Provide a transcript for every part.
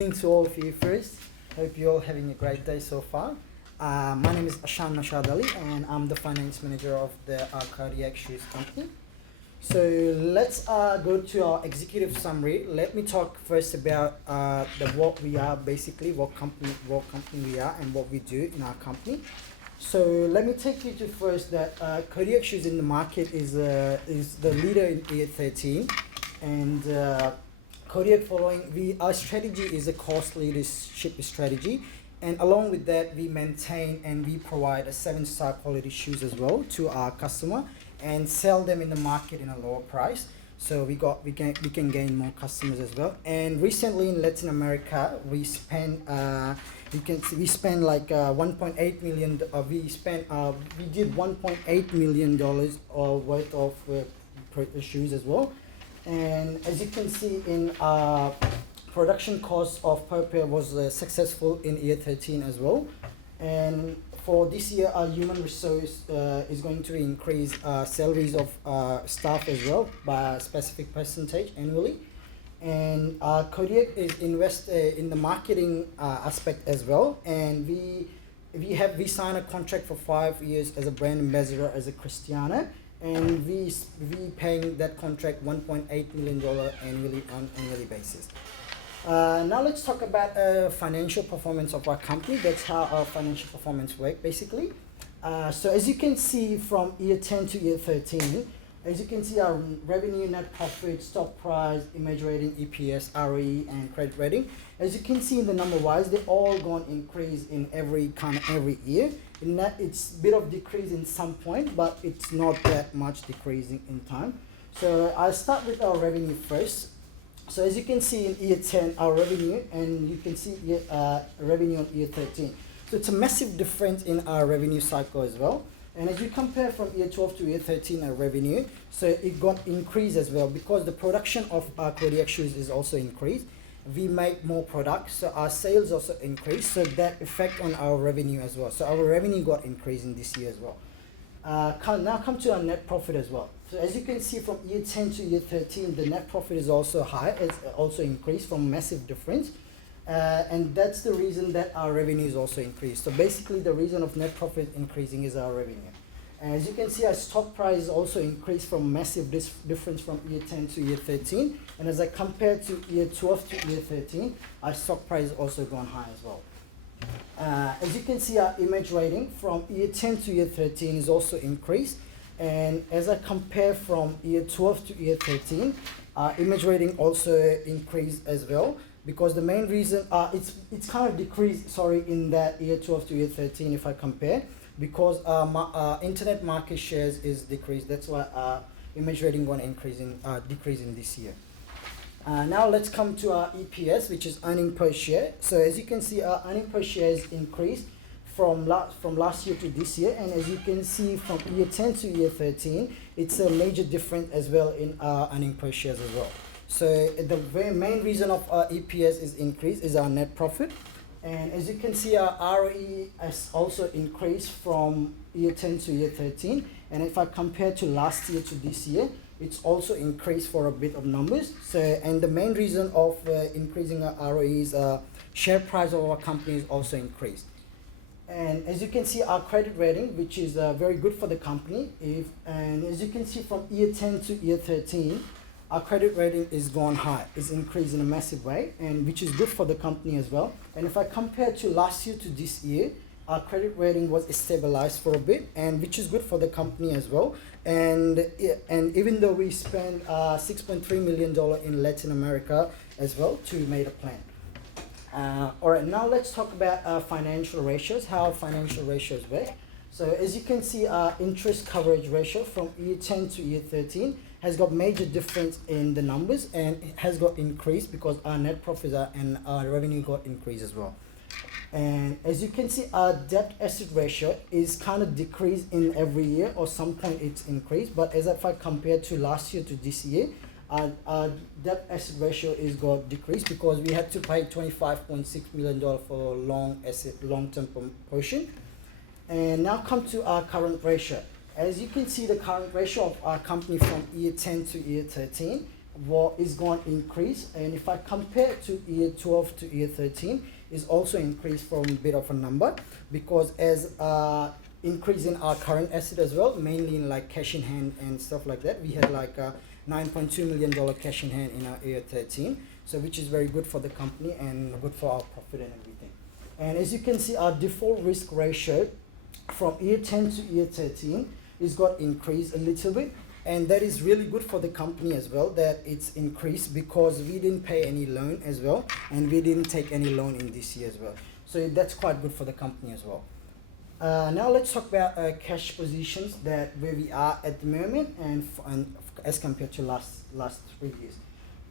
To all of you first. Hope you're all having a great day so far. My name is Ashan and I'm the finance manager of the Kodiak shoes company. So let's go to our executive summary. Let me talk first about what we are, basically what company we are and what we do in our company. So let me take you to first that Kodiak shoes in the market is the leader in year 13, and Kodiak our strategy is a cost leadership strategy, and along with that we maintain and we provide a 7-star quality shoes as well to our customer and sell them in the market in a lower price. So we can gain more customers as well. And recently in Latin America we spend like 1.8 million. We did 1.8 million dollars worth of shoes as well. And as you can see in production cost of per pair was successful in year 13 as well. And for this year our human resource is going to increase salaries of staff as well by a specific percentage annually. And Kodiak is invest in the marketing aspect as well, and we sign a contract for 5 years as a brand ambassador as a Cristiano, and we paying that contract $1.8 million annually on annually basis. Now let's talk about financial performance of our company. That's how our financial performance work basically. So as you can see from year 10 to year 13, as you can see our revenue, net profit, stock price, image rating, EPS, ROE, and credit rating. As you can see in the number wise, they all going to increase in every year. In that, it's a bit of decrease in some point, but it's not that much decreasing in time. So I'll start with our revenue first. So as you can see in year 10, our revenue, and you can see revenue on year 13. So it's a massive difference in our revenue cycle as well. And as you compare from year 12 to year 13, our revenue, so it got increased as well because the production of our Kodiak shoes is also increased. We make more products, so our sales also increased, so that effect on our revenue as well. So our revenue got increased in this year as well. Now come to our net profit as well. So as you can see from year 10 to year 13, the net profit is also high. It's also increased from massive difference. And that's the reason that our revenue is also increased. So basically the reason of net profit increasing is our revenue. And as you can see, our stock price also increased from massive difference from year 10 to year 13. And as I compare to year 12 to year 13, our stock price also gone high as well. As you can see, our image rating from year 10 to year 13 is also increased. And as I compare from year 12 to year 13, our image rating also increased as well. Because the main reason it's kind of decreased, in that year 12 to year 13 if I compare, because internet market shares is decreased. That's why image rating going decreasing this year. Now let's come to our EPS, which is earning per share. So as you can see, our earning per share is increased from last year to this year, and as you can see from year 10 to year 13, it's a major difference as well in our earning per shares as well. So the very main reason of our EPS is increased is our net profit. And as you can see, our ROE has also increased from year 10 to year 13. And if I compare to last year to this year, it's also increased for a bit of numbers. So, and the main reason of increasing our ROE is share price of our company is also increased. And as you can see, our credit rating, which is very good for the company. And as you can see from year 10 to year 13, our credit rating is gone high. It's increased in a massive way, and which is good for the company as well. And if I compare to last year to this year, our credit rating was stabilized for a bit, and which is good for the company as well. And even though we spent $6.3 million in Latin America as well to make a plan. All right, now let's talk about our financial ratios, how financial ratios work. So as you can see, our interest coverage ratio from year 10 to year 13 has got major difference in the numbers, and it has got increased because our net profits and our revenue got increased as well. And as you can see, our debt asset ratio is kind of decreased in every year, or some point it's increased. But as if I compare to last year to this year, our debt asset ratio is got decreased because we had to pay $25.6 million for long-term portion. And now come to our current ratio. As you can see, the current ratio of our company from year 10 to year 13, is going to increase, and if I compare to year 12 to year 13, is also increased from a bit of a number, because as increase in our current asset as well, mainly in like cash in hand and stuff like that. We had like a $9.2 million cash in hand in our year 13, so which is very good for the company and good for our profit and everything. And as you can see, our default risk ratio from year 10 to year 13 is got increased a little bit, and that is really good for the company as well, that it's increased because we didn't pay any loan as well, and we didn't take any loan in this year as well. So that's quite good for the company as well. Now let's talk about cash positions, that where we are at the moment and as compared to last 3 years.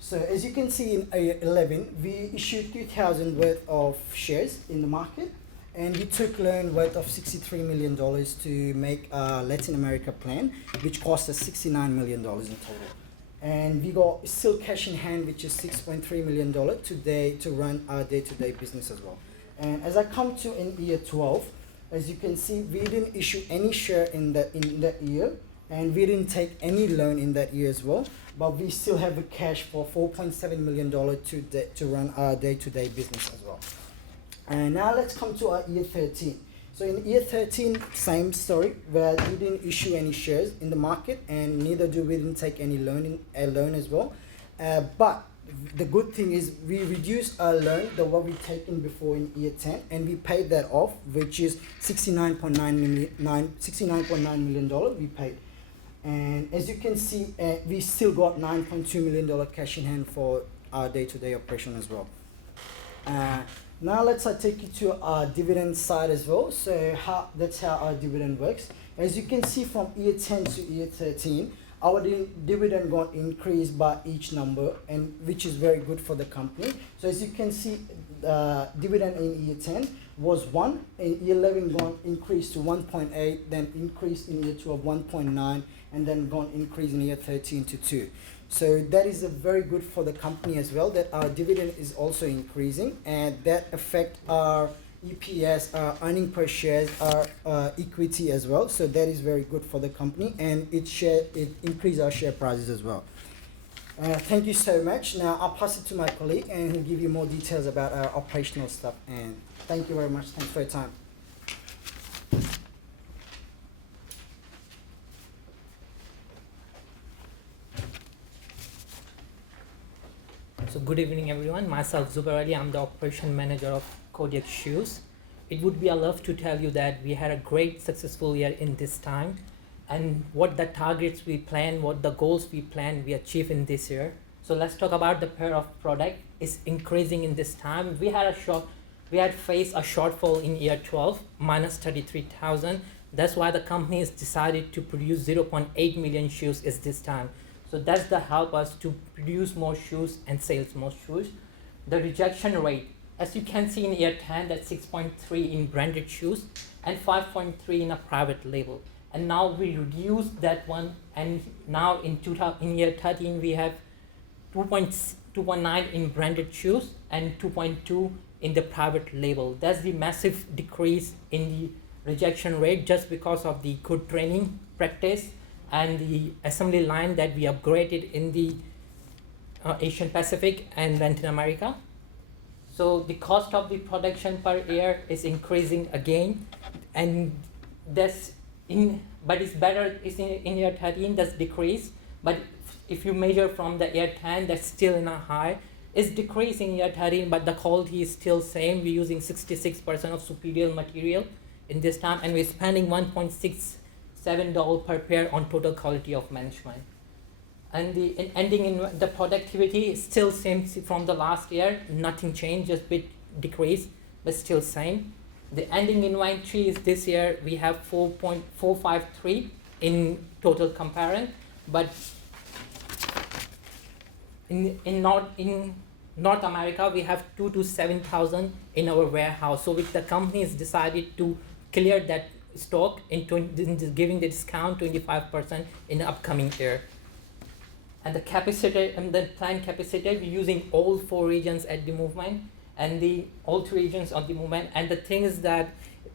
So as you can see in 11, we issued 2,000 worth of shares in the market, and we took loan worth of $63 million to make a Latin America plan, which cost us $69 million in total. And we got still cash in hand, which is $6.3 million today to run our day-to-day business as well. And as I come to in year 12, as you can see, we didn't issue any share in that year, and we didn't take any loan in that year as well, but we still have the cash for $4.7 million to run our day-to-day business as well. And now let's come to our year 13. So in year 13, same story, where we didn't issue any shares in the market, and neither we didn't take any loan as well. But the good thing is we reduced our loan, what we taken before in year 10, and we paid that off, which is $69.9 million we paid. And as you can see, we still got $9.2 million cash in hand for our day-to-day operation as well. Now let's take you to our dividend side as well. So that's how our dividend works. As you can see, from year 10 to year 13, our dividend got increased by each number, and which is very good for the company. So as you can see, dividend in year 10 was 1, in year 11 gone increased to 1.8, then increased in year 12 1.9, and then gone increase in year 13 to 2. So that is a very good for the company as well, that our dividend is also increasing, and that affect our EPS, our earning per shares, our equity as well. So that is very good for the company, and it increase our share prices as well. Thank you so much. Now I'll pass it to my colleague, and he'll give you more details about our operational stuff. And thank you very much. Thanks for your time. So good evening, everyone. Myself, Zubair, I'm the operation manager of Kodiak Shoes. It would be a love to tell you that we had a great successful year in this time, and what the targets we plan, what the goals we plan, we achieve in this year. So let's talk about the pair of product is increasing in this time. We had faced a shortfall in year 12, minus 33,000. That's why the company has decided to produce 0.8 million shoes is this time. So that's the help us to produce more shoes and sales more shoes. The rejection rate, as you can see in year 10, that's 6.3 in branded shoes and 5.3 in a private label. And now we reduce that one, and now in year 13 we have 2.9 in branded shoes and 2.2 in the private label. That's the massive decrease in the rejection rate, just because of the good training practice and the assembly line that we upgraded in the Asian Pacific and Latin America. So the cost of the production per year is increasing again, and but it's better in year 13, that's decrease. But if you measure from the year 10, that's still in a high. It's decreasing in year 13, but the quality is still same. We're using 66% of superior material in this time, and we're spending $1.67 per pair on total quality of management. And ending in the productivity is still same from the last year, nothing changed, just bit decrease, but still same. The ending inventory is this year we have 4.453 in total comparison, but in North America we have 2 to 7,000 in our warehouse. So the company has decided to clear that stock in giving the discount 25% in the upcoming year. And the capacity and the plant capacity, we're using all 4 regions at the moment, and all 3 regions on the moment. And the thing is that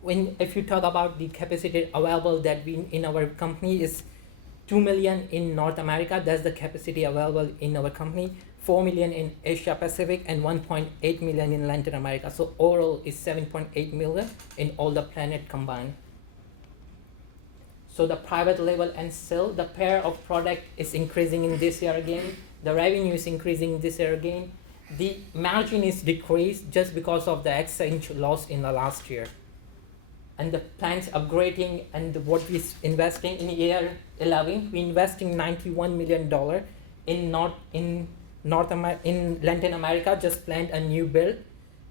if you talk about the capacity available that we in our company is 2 million in North America, that's the capacity available in our company, 4 million in Asia Pacific, and 1.8 million in Latin America. So overall is 7.8 million in all the planet combined. So the private label and sale, the pair of product is increasing in this year again. The revenue is increasing this year again. The margin is decreased just because of the exchange loss in the last year. And the plants upgrading, and what we investing in year 11, we investing $91 million in Latin America, just planned a new build,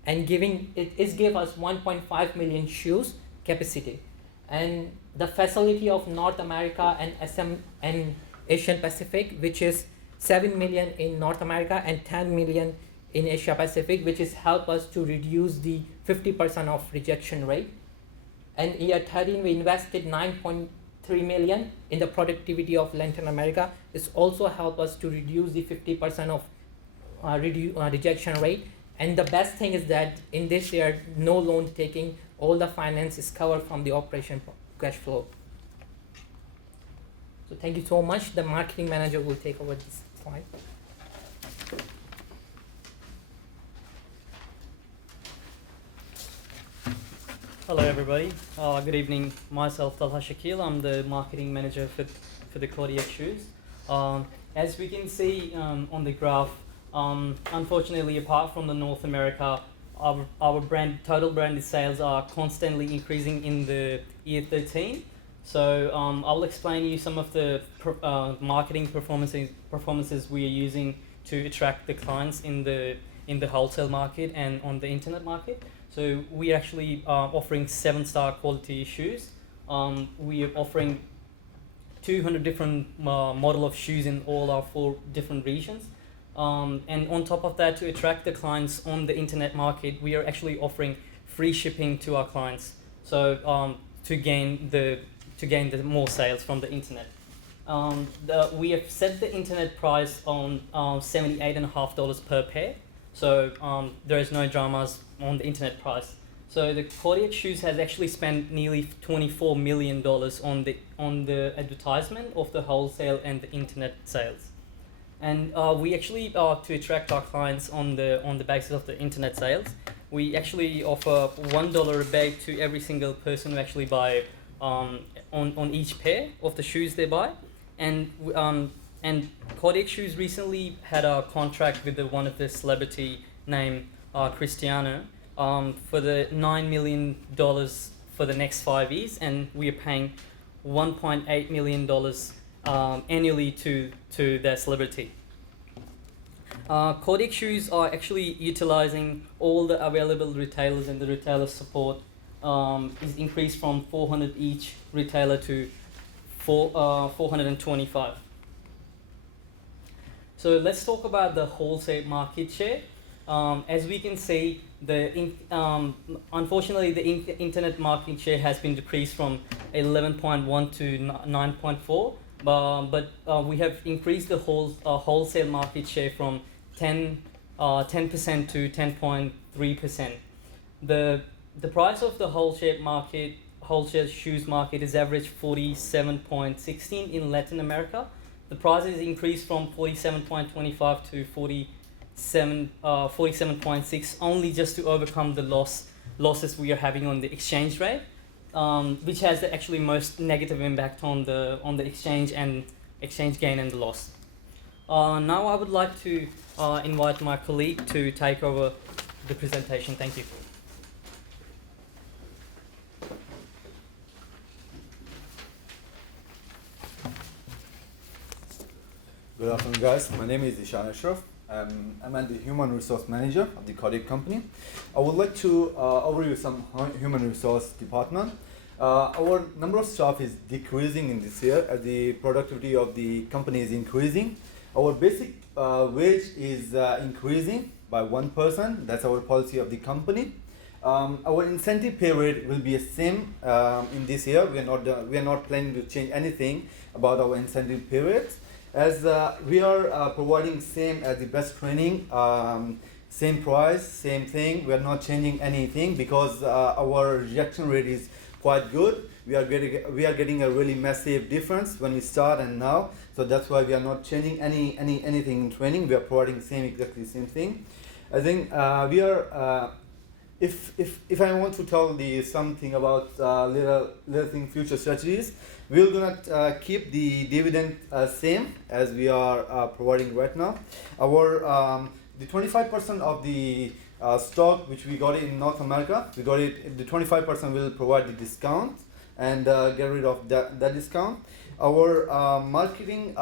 and gave us 1.5 million shoes capacity. And the facility of North America and Asian Pacific, which is 7 million in North America and 10 million in Asia Pacific, which is help us to reduce the 50% of rejection rate. And year 13, we invested 9.3 million in the productivity of Latin America. This also help us to reduce the 50% of rejection rate. And the best thing is that in this year, no loan taking, all the finance is covered from the operation cash flow. So thank you so much. The marketing manager will take over this slide. Hello everybody, good evening. Myself Talha Shakeel, I'm the marketing manager for the Kodiak shoes. As we can see on the graph, unfortunately apart from the North America, our total branded sales are constantly increasing in the year 13. So I'll explain you some of the marketing performances we are using to attract the clients in the wholesale market and on the internet market. So we are actually offering 7-star quality shoes. We are offering 200 different model of shoes in all our 4 different regions. And on top of that, to attract the clients on the internet market, we are actually offering free shipping to our clients. So to gain the more sales from the internet. We have set the internet price on $78.50 per pair. So there is no dramas on the internet price. So the Kodiak shoes has actually spent nearly $24 million on the advertisement of the wholesale and the internet sales. And we actually to attract our clients on the basis of the internet sales, we actually offer $1 rebate to every single person who actually buy on each pair of the shoes they buy. And Kodiak shoes recently had a contract with one of the celebrity named Cristiano for the $9 million for the next 5 years, and we are paying $1.8 million annually to their celebrity. Kodiak shoes are actually utilizing all the available retailers, and the retailer support is increased from 400 each retailer to 425. So let's talk about the wholesale market share. As we can see, unfortunately the internet market share has been decreased from 11.1 to 9.4, but we have increased the wholesale market share from 10% to 10.3%. The price of the wholesale shoes market is average 47.16 in Latin America. The price is increased from 47.25 to 47.6 only just to overcome the losses we are having on the exchange rate, which has the actually most negative impact on the exchange gain and the loss. Now I would like to invite my colleague to take over the presentation. Thank you. Good afternoon, guys. My name is Ashraf. I'm the Human Resource Manager of the Kodiak company. I would like to overview some human resource department. Our number of staff is decreasing in this year as the productivity of the company is increasing. Our basic wage is increasing by 1%. That's our policy of the company. Our incentive pay rate will be the same in this year. We are not planning to change anything about our incentive pay rates, as we are providing same as the best training, same price, same thing. We are not changing anything because our rejection rate is quite good. We are getting a really massive difference when we start and now. So that's why we are not changing anything in training. We are providing exactly the same thing. I think we are. If I want to tell something about little thing future strategies, we're gonna keep the dividend same as we are providing right now. Our the 25% of the stock which we got in North America, we got it. The 25% will provide the discount and get rid of that discount. Our marketing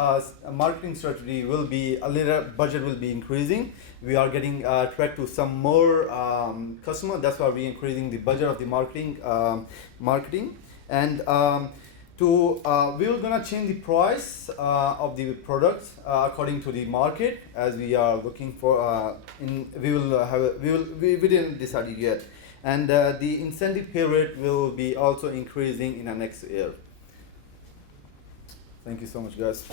strategy will be a little budget will be increasing. We are getting track to some more customer. That's why we're increasing the budget of the marketing and we're gonna change the price of the products according to the market as we are looking for. We didn't decide it yet, and the incentive period will be also increasing in the next year. Thank you so much, guys.